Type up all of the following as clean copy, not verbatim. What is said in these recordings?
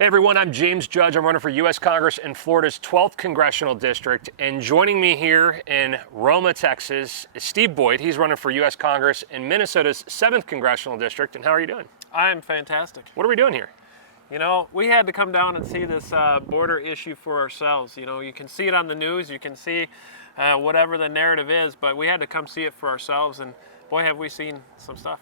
Hey everyone, I'm James Judge. I'm running for U.S. Congress in Florida's 12th Congressional District. And joining me here in Roma, Texas, is Steve Boyd. He's running for U.S. Congress in Minnesota's 7th Congressional District. And how are you doing? I'm fantastic. What are we doing here? You know, we had to come down and see this border issue for ourselves. You know, you can see it on the news, you can see whatever the narrative is, but we had to come see it for ourselves. And boy, have we seen some stuff.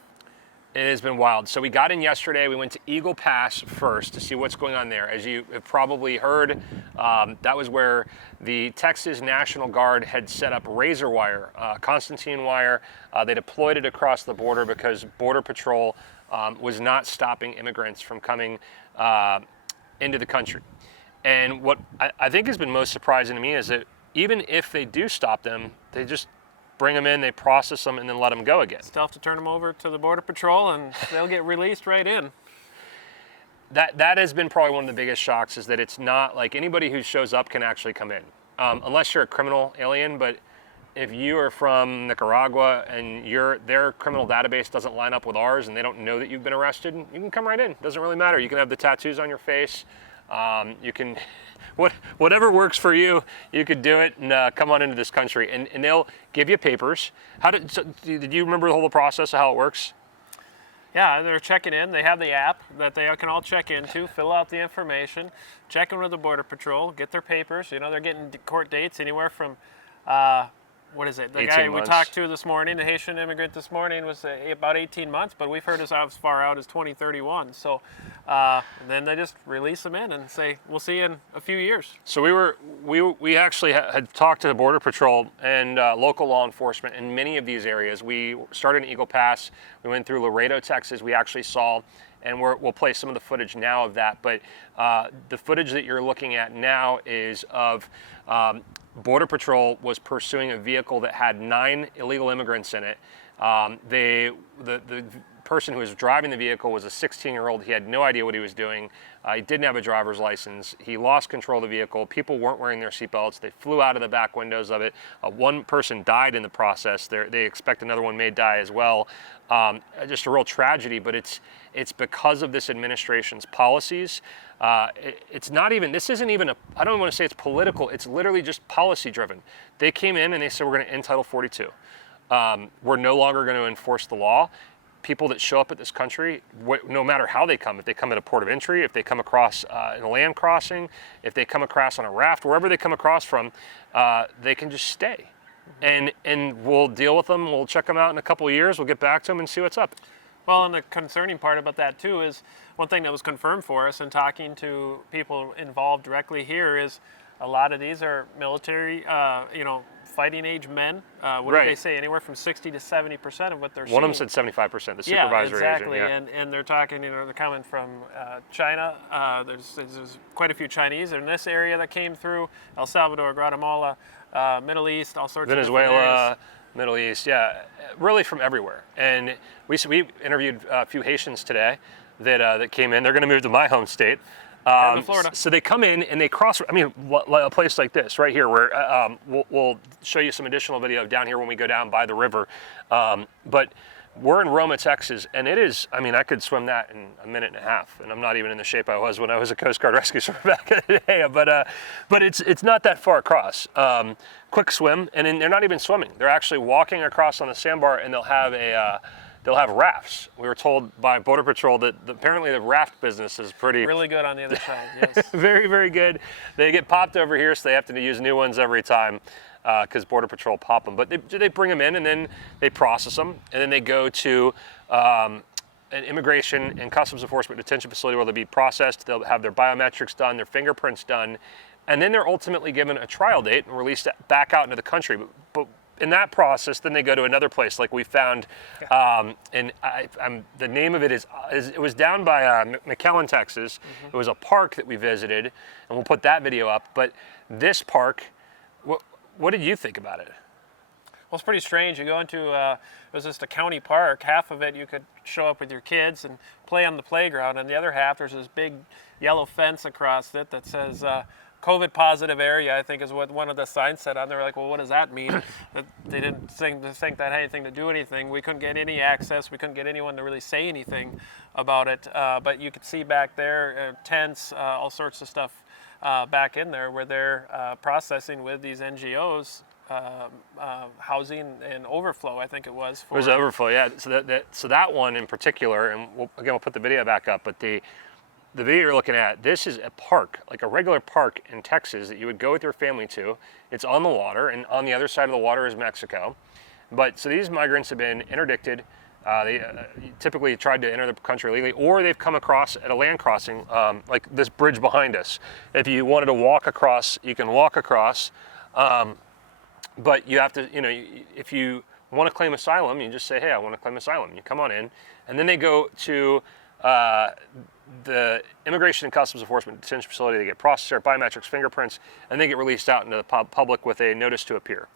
It has been wild. So we got in yesterday. We went to Eagle Pass first to see what's going on there. As you have probably heard, that was where the Texas National Guard had set up razor wire, Constantine wire. They deployed it across the border because Border Patrol was not stopping immigrants from coming into the country. And what I think has been most surprising to me is that even if they do stop them, they just bring them in, they process them, and then let them go again. Still have to turn them over to the Border Patrol, and they'll get released right in. That has been probably one of the biggest shocks, is that it's not like anybody who shows up can actually come in, unless you're a criminal alien. But if you are from Nicaragua and their criminal database doesn't line up with ours, and they don't know that you've been arrested, you can come right in. It doesn't really matter. You can have the tattoos on your face. You can, whatever works for you, you could do it and come on into this country. And they'll give you papers. Did you remember the whole process of how it works? Yeah, they're checking in. They have the app that they can all check into, fill out the information, check in with the Border Patrol, get their papers. You know, they're getting court dates anywhere from, what is it? The guy we talked to this morning, the Haitian immigrant this morning, was about 18 months, but we've heard as far out as 2031. So then they just release them in and say, we'll see you in a few years. So we actually had talked to the Border Patrol and local law enforcement in many of these areas. We started in Eagle Pass. We went through Laredo, Texas. We actually saw, and we'll play some of the footage now of that, but the footage that you're looking at now is of Border Patrol was pursuing a vehicle that had 9 illegal immigrants in it. The person who was driving the vehicle was a 16-year-old. He had no idea what he was doing. He didn't have a driver's license. He lost control of the vehicle. People weren't wearing their seatbelts. They flew out of the back windows of it. One person died in the process. They expect another one may die as well. Just a real tragedy, but it's because of this administration's policies. It's not even, this isn't even I don't want to say it's political, it's literally just policy driven. They came in and they said, we're going to end Title 42. We're no longer going to enforce the law. People that show up at this country, no matter how they come, if they come at a port of entry, if they come across in a land crossing, if they come across on a raft, wherever they come across from, they can just stay. And we'll deal with them, we'll check them out in a couple of years, we'll get back to them and see what's up. Well, and the concerning part about that too is one thing that was confirmed for us in talking to people involved directly here is a lot of these are military, fighting age men. What did they say? Anywhere from 60 to 70% of what they're seeing. One of them said 75%, the supervisory exactly. agent. And they're talking, they're coming from China. There's quite a few Chinese in this area that came through, El Salvador, Guatemala, Middle East, all sorts of Venezuela, Middle East, yeah, really from everywhere. And we interviewed a few Haitians today that came in. They're going to move to my home state. Florida. So they come in and they cross. I mean, a place like this right here, where we'll show you some additional video down here when we go down by the river. But we're in Roma, Texas, and it is. I mean, I could swim that in a minute and a half, and I'm not even in the shape I was when I was a Coast Guard rescue swimmer back in the day. But it's not that far across. Quick swim, and then they're not even swimming. They're actually walking across on the sandbar, and they'll have rafts. We were told by Border Patrol that apparently the raft business is really good on the other side. Yes. very, very good. They get popped over here, so they have to use new ones every time because Border Patrol pop them. But they bring them in and then they process them, and then they go to an immigration and customs enforcement detention facility where they'll be processed. They'll have their biometrics done, their fingerprints done, and then they're ultimately given a trial date and released back out into the country. But in that process, then they go to another place like we found, and the name of it it was down by McAllen, Texas. Mm-hmm. It was a park that we visited, and we'll put that video up. But this park, what did you think about it? Well, it's pretty strange. You go into it was just a county park. Half of it you could show up with your kids and play on the playground, and the other half there's this big yellow fence across it that says COVID positive area, I think is what one of the signs said on there. Like, well, what does that mean? That they didn't think that had anything to do anything. We couldn't get any access. We couldn't get anyone to really say anything about it. But you could see back there tents, all sorts of stuff back in there where they're processing with these NGOs. Housing and overflow, I think it was. It was overflow, yeah. So that one in particular, and we'll put the video back up, but the video you're looking at, this is a park, like a regular park in Texas that you would go with your family to. It's on the water, and on the other side of the water is Mexico. But so these migrants have been interdicted. They typically tried to enter the country illegally, or they've come across at a land crossing, like this bridge behind us. If you wanted to walk across, you can walk across. But you have to, if you want to claim asylum, you just say, hey, I want to claim asylum. You come on in, and then they go to the Immigration and Customs Enforcement detention facility. They get processed there, biometrics, fingerprints, and they get released out into the public with a notice to appear.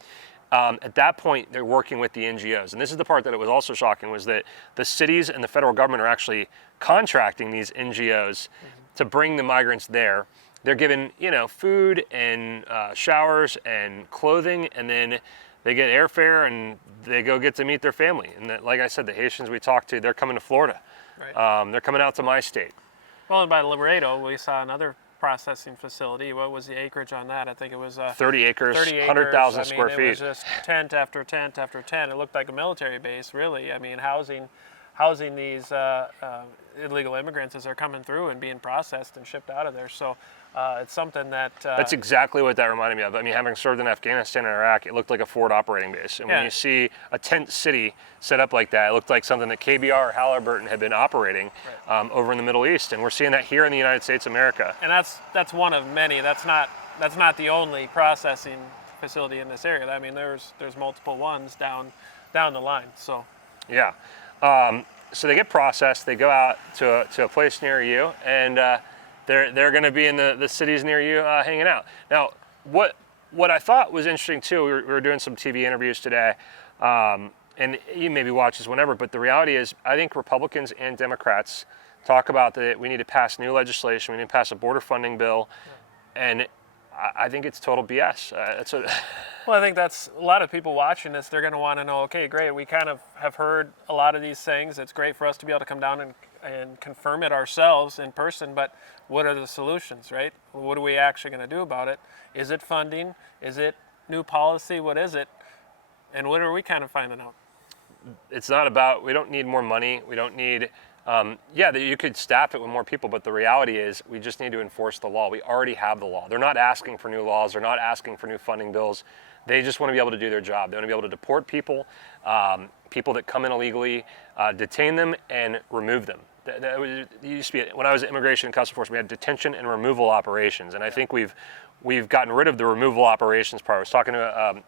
At that point, they're working with the NGOs. And this is the part that it was also shocking, was that the cities and the federal government are actually contracting these NGOs to bring the migrants there. They're given, food and showers and clothing, and then they get airfare and they go get to meet their family. And that, like I said, the Haitians we talked to, they're coming to Florida. Right. They're coming out to my state. Well, and by Laredo, we saw another processing facility. What was the acreage on that? I think it was 30 acres, 100,000 square feet. It was just tent after tent after tent. It looked like a military base, really. I mean, housing these illegal immigrants as they're coming through and being processed and shipped out of there. So it's something that... That's exactly what that reminded me of. I mean, having served in Afghanistan and Iraq, it looked like a forward operating base. And when you see a tent city set up like that, it looked like something that KBR or Halliburton had been operating over in the Middle East. And we're seeing that here in the United States of America. And that's one of many. That's not the only processing facility in this area. I mean, there's multiple ones down the line. So yeah. So they get processed. They go out to a place near you, and they're going to be in the cities near you hanging out. Now, what I thought was interesting too, we were doing some TV interviews today, and you maybe watch this whenever, but the reality is I think Republicans and Democrats talk about that we need to pass new legislation, we need to pass a border funding bill, and I think it's total BS. Well, I think that's a lot of people watching this. They're going to want to know, okay, great, we kind of have heard a lot of these things. It's great for us to be able to come down and confirm it ourselves in person, but what are the solutions, right? What are we actually going to do about it? Is it funding? Is it new policy? What is it? And what are we kind of finding out? It's not about, we don't need more money. We don't need, you could staff it with more people, but the reality is we just need to enforce the law. We already have the law. They're not asking for new laws. They're not asking for new funding bills. They just want to be able to do their job. They want to be able to deport people, people that come in illegally, detain them and remove them. It used to be, when I was at Immigration and Customs Enforcement, we had detention and removal operations, and I think we've gotten rid of the removal operations part. I was talking to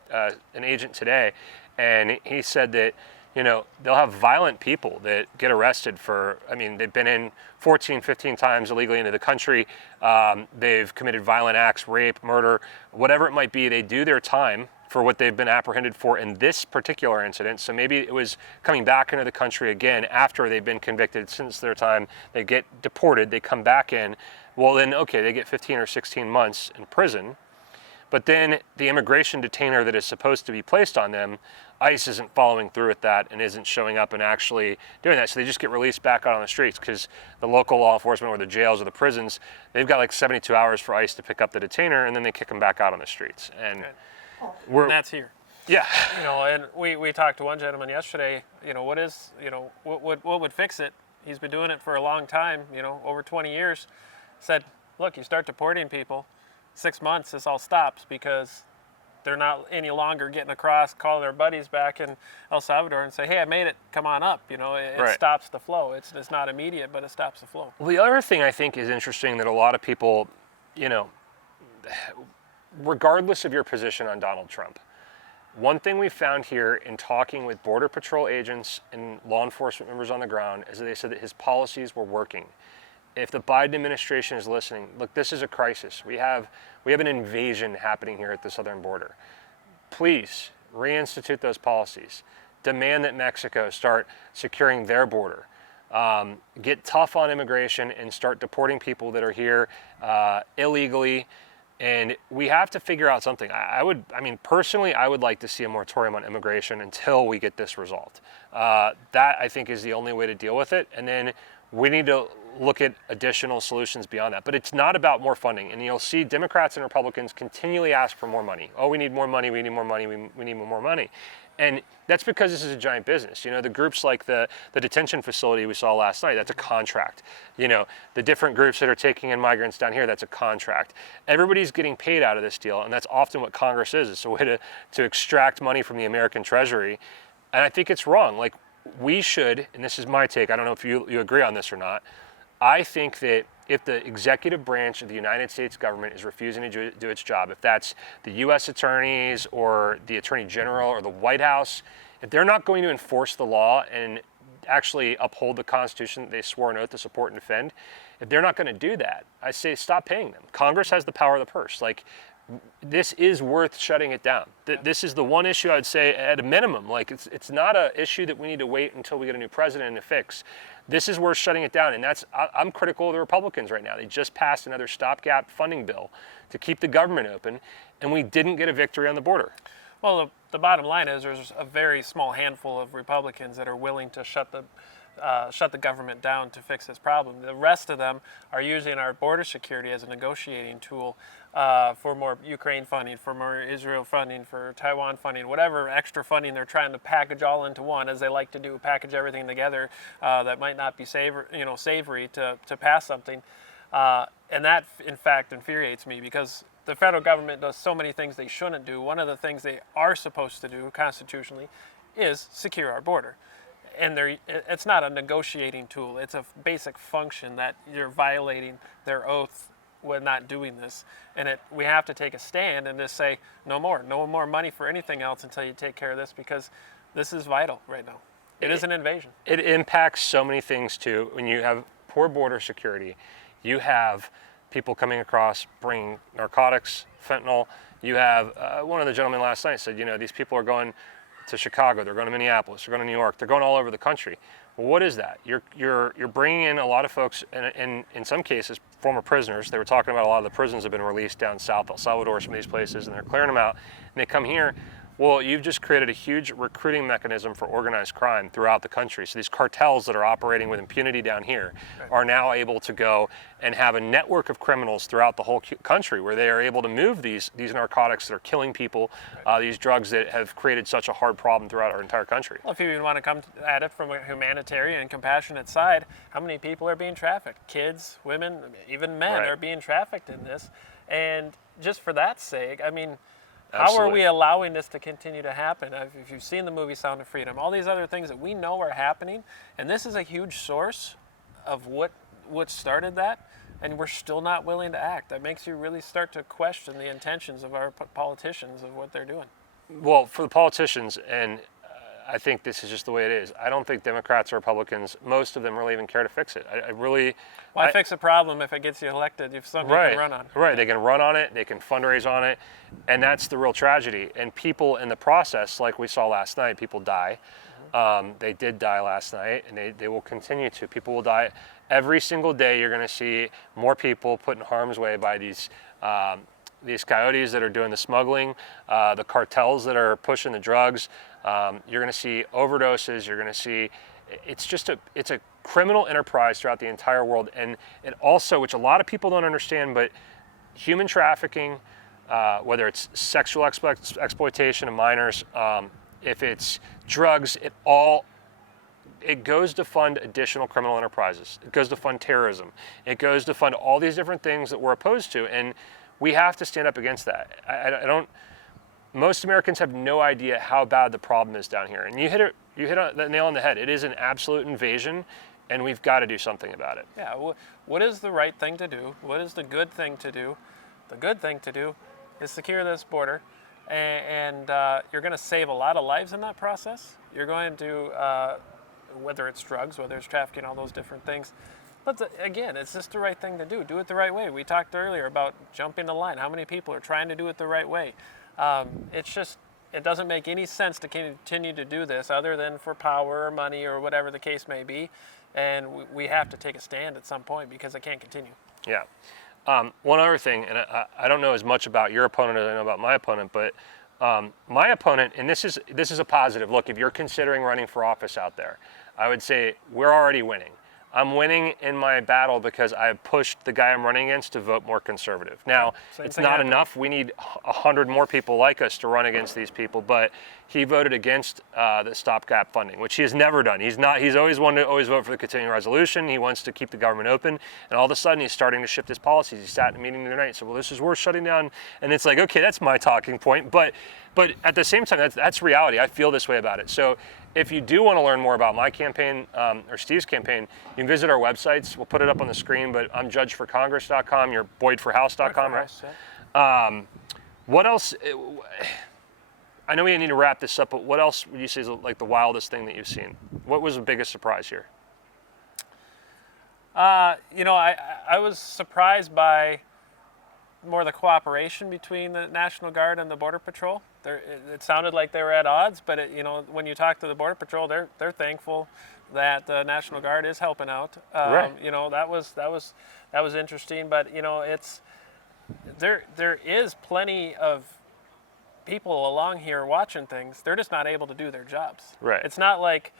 an agent today, and he said that they'll have violent people that get arrested for, they've been in 14, 15 times illegally into the country. They've committed violent acts, rape, murder, whatever it might be. They do their time for what they've been apprehended for in this particular incident. So maybe it was coming back into the country again after they've been convicted since their time. They get deported, they come back in. Well then, okay, they get 15 or 16 months in prison. But then the immigration detainer that is supposed to be placed on them, ICE isn't following through with that and isn't showing up and actually doing that. So they just get released back out on the streets because the local law enforcement or the jails or the prisons, they've got like 72 hours for ICE to pick up the detainer, and then they kick them back out on the streets. And and that's here. Yeah. And we talked to one gentleman yesterday, what would fix it? He's been doing it for a long time, over 20 years. Said, look, you start deporting people, 6 months, this all stops because they're not any longer getting across, call their buddies back in El Salvador and say, hey, I made it, come on up. It Right. stops the flow. It's not immediate, but it stops the flow. Well, the other thing I think is interesting that a lot of people, regardless of your position on Donald Trump, one thing we found here in talking with Border Patrol agents and law enforcement members on the ground is that they said that his policies were working. If the Biden administration is listening, look, this is a crisis. We have an invasion happening here at the southern border. Please reinstitute those policies. Demand that Mexico start securing their border. Get tough on immigration and start deporting people that are here illegally. And we have to figure out something. Personally, I would like to see a moratorium on immigration until we get this resolved. That, I think, is the only way to deal with it. And then we need to look at additional solutions beyond that. But it's not about more funding. And you'll see Democrats and Republicans continually ask for more money. Oh, we need more money, we need more money, we need more money. And that's because this is a giant business. The groups like the detention facility we saw last night, that's a contract. The different groups that are taking in migrants down here, that's a contract. Everybody's getting paid out of this deal, and that's often what Congress is. It's a way to extract money from the American Treasury. And I think it's wrong. Like, we should, and this is my take, I don't know if you agree on this or not, I think that if the executive branch of the United States government is refusing to do its job, if that's the U.S. attorneys or the Attorney General or the White House, if they're not going to enforce the law and actually uphold the Constitution that they swore an oath to support and defend, if they're not going to do that, I say stop paying them. Congress has the power of the purse. Like, this is worth shutting it down. This is the one issue I would say at a minimum. Like, it's not an issue that we need to wait until we get a new president to fix. This is worth shutting it down, and I'm critical of the Republicans right now. They just passed another stopgap funding bill to keep the government open, and we didn't get a victory on the border. Well, the bottom line is there's a very small handful of Republicans that are willing to shut the government down to fix this problem. The rest of them are using our border security as a negotiating tool for more Ukraine funding, for more Israel funding, for Taiwan funding, whatever extra funding they're trying to package all into one, as they like to do, package everything together that might not be savory to pass something. And that, in fact, infuriates me because the federal government does so many things they shouldn't do. One of the things they are supposed to do constitutionally is secure our border. And it's not a negotiating tool. It's a basic function that you're violating their oath when not doing this. And we have to take a stand and just say, no more money for anything else until you take care of this, because this is vital right now. It is an invasion. It impacts so many things too. When you have poor border security, you have people coming across bringing narcotics, fentanyl. You have, one of the gentlemen last night said, these people are going to Chicago, they're going to Minneapolis, they're going to New York, they're going all over the country. Well, what is that? You're bringing in a lot of folks, and in some cases, former prisoners. They were talking about a lot of the prisons have been released down south, El Salvador, some of these places, and they're clearing them out, and they come here. Well, you've just created a huge recruiting mechanism for organized crime throughout the country. So these cartels that are operating with impunity down here are now able to go and have a network of criminals throughout the whole country where they are able to move these narcotics that are killing people, these drugs that have created such a hard problem throughout our entire country. Well, if you even want to come at it from a humanitarian and compassionate side, how many people are being trafficked? Kids, women, even men are being trafficked in this. And just for that sake, how are we allowing this to continue to happen? If you've seen the movie Sound of Freedom, all these other things that we know are happening, and this is a huge source of what started that, and we're still not willing to act. That makes you really start to question the intentions of our politicians of what they're doing. Well, for the politicians, and I think this is just the way it is. I don't think Democrats or Republicans, most of them really even care to fix it. Why fix a problem if it gets you elected? If something you can run on. Right, they can run on it, they can fundraise on it, and that's the real tragedy. And people in the process, like we saw last night, people die. They did die last night, and they will continue to. People will die. Every single day you're going to see more people put in harm's way by these coyotes that are doing the smuggling, the cartels that are pushing the drugs. You're going to see overdoses. You're going to see, it's a criminal enterprise throughout the entire world. And it also, which a lot of people don't understand, but human trafficking, whether it's sexual exploitation of minors, if it's drugs, it goes to fund additional criminal enterprises. It goes to fund terrorism. It goes to fund all these different things that we're opposed to. And we have to stand up against that. Most Americans have no idea how bad the problem is down here. And you hit the nail on the head. It is an absolute invasion, and we've got to do something about it. Yeah, what is the right thing to do? What is the good thing to do? The good thing to do is secure this border, and you're going to save a lot of lives in that process. You're going to, whether it's drugs, whether it's trafficking, all those different things. But again, it's just the right thing to do. Do it the right way. We talked earlier about jumping the line. How many people are trying to do it the right way? It's just it doesn't make any sense to continue to do this other than for power or money or whatever the case may be. And we have to take a stand at some point because it can't continue. Yeah. One other thing, and I don't know as much about your opponent as I know about my opponent, but my opponent, and this is a positive. Look, if you're considering running for office out there, I would say we're already winning. I'm winning in my battle because I've pushed the guy I'm running against to vote more conservative. Now, it's not enough. We need 100 more people like us to run against these people, but he voted against the stopgap funding, which he has never done. He's always wanted to always vote for the continuing resolution. He wants to keep the government open, and all of a sudden he's starting to shift his policies. He sat in a meeting the other night and said, well, this is worth shutting down, and it's like, okay, that's my talking point, but at the same time, that's reality. I feel this way about it. So if you do want to learn more about my campaign or Steve's campaign, you can visit our websites. We'll put it up on the screen, but I'm judgeforcongress.com, you're boydforhouse.com, right? What else? I know we need to wrap this up, but what else would you say is like the wildest thing that you've seen? What was the biggest surprise here? I was surprised by more the cooperation between the National Guard and the Border Patrol. It sounded like they were at odds, but when you talk to the Border Patrol, they're thankful that the National Guard is helping out. Right. That was interesting. But there is plenty of people along here watching things. They're just not able to do their jobs. Right. It's not like,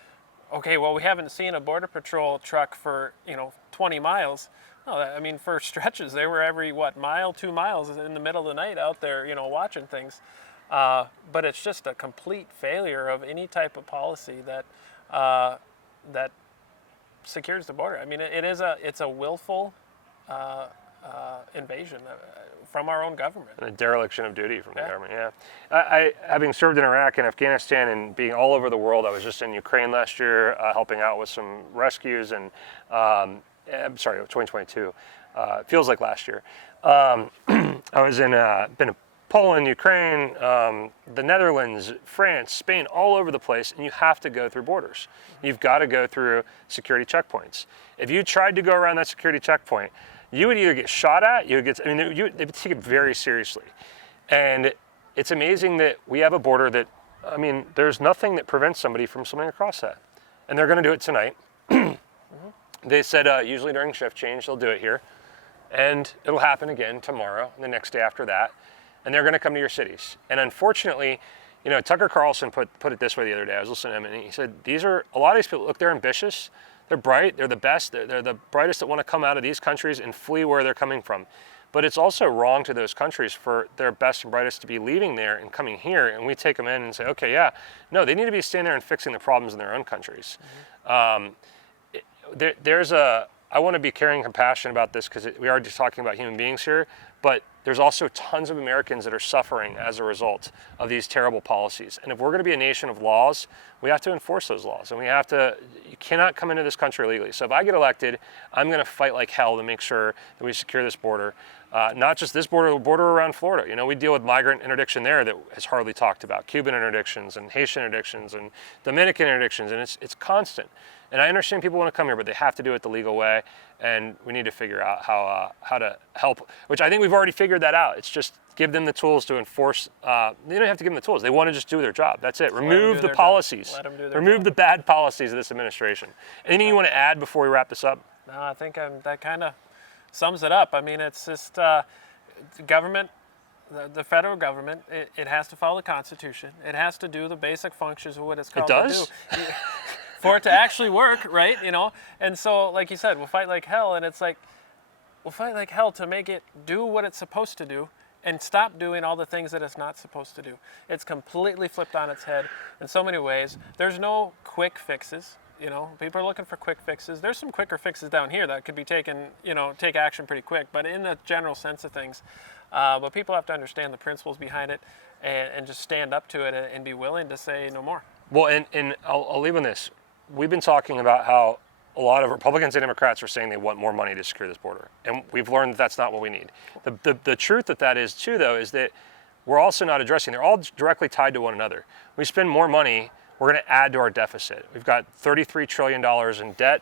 okay, well, we haven't seen a Border Patrol truck for 20 miles. No, I mean, for stretches, they were every, mile, 2 miles in the middle of the night out there, watching things. But it's just a complete failure of any type of policy that secures the border. I mean, it's a willful invasion from our own government. And a dereliction of duty from the government, yeah. I having served in Iraq and Afghanistan and being all over the world, I was just in Ukraine last year helping out with some rescues, and I'm sorry, 2022. It feels like last year. I was been in Poland, Ukraine, the Netherlands, France, Spain, all over the place, and you have to go through borders. You've got to go through security checkpoints. If you tried to go around that security checkpoint, you would either get shot at, they would take it very seriously. And it's amazing that we have a border that, there's nothing that prevents somebody from swimming across that. And they're going to do it tonight. They said usually during shift change, they'll do it here. And it'll happen again tomorrow, and the next day after that. And they're going to come to your cities. And unfortunately, Tucker Carlson put it this way the other day. I was listening to him, and he said, a lot of these people, look, they're ambitious, they're bright, they're the best, they're the brightest that want to come out of these countries and flee where they're coming from. But it's also wrong to those countries for their best and brightest to be leaving there and coming here, and we take them in and say, okay, yeah, no, they need to be staying there and fixing the problems in their own countries. Mm-hmm. I want to be caring and compassionate about this because we are just talking about human beings here, but there's also tons of Americans that are suffering as a result of these terrible policies. And if we're going to be a nation of laws, we have to enforce those laws. And you cannot come into this country illegally. So if I get elected, I'm going to fight like hell to make sure that we secure this border. Not just this border, the border around Florida. We deal with migrant interdiction there that is hardly talked about. Cuban interdictions and Haitian interdictions and Dominican interdictions, and it's constant. And I understand people want to come here, but they have to do it the legal way, and we need to figure out how to help, which I think we've already figured that out. It's just give them the tools to enforce. They don't have to give them the tools. They want to just do their job. That's it. Remove the policies. Remove the bad policies of this administration. Anything you want to add before we wrap this up? No, I think that kind of sums it up. It's just government. The federal government, it has to follow the Constitution. It has to do the basic functions of what it's called to do. For it to actually work, right? And so, like you said, we'll fight like hell, and it's like, we'll fight like hell to make it do what it's supposed to do and stop doing all the things that it's not supposed to do. It's completely flipped on its head in so many ways. There's no quick fixes. People are looking for quick fixes. There's some quicker fixes down here that could be taken, take action pretty quick, but in the general sense of things. But people have to understand the principles behind it and just stand up to it and be willing to say no more. Well, and I'll leave on this. We've been talking about how a lot of Republicans and Democrats are saying they want more money to secure this border. And we've learned that that's not what we need. The truth that is, too, though, is that we're also not addressing, they're all directly tied to one another. We spend more money, we're going to add to our deficit. We've got $33 trillion in debt.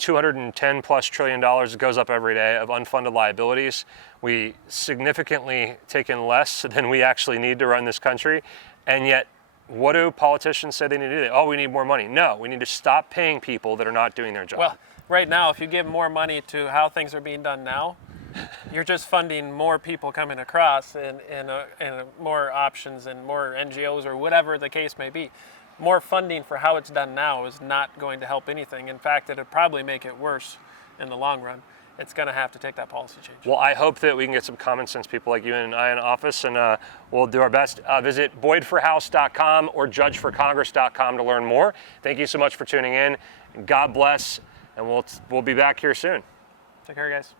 $210 plus trillion that goes up every day of unfunded liabilities. We significantly taken less than we actually need to run this country. And yet, what do politicians say they need to do? Oh, we need more money. No, we need to stop paying people that are not doing their job. Well, right now, if you give more money to how things are being done now, you're just funding more people coming across and more options and more NGOs or whatever the case may be. More funding for how it's done now is not going to help anything. In fact, it'd probably make it worse in the long run. It's going to have to take that policy change. Well, I hope that we can get some common sense people like you and I in office, and we'll do our best. Visit boydforhouse.com or judgeforcongress.com to learn more. Thank you so much for tuning in. God bless, and we'll be back here soon. Take care, guys.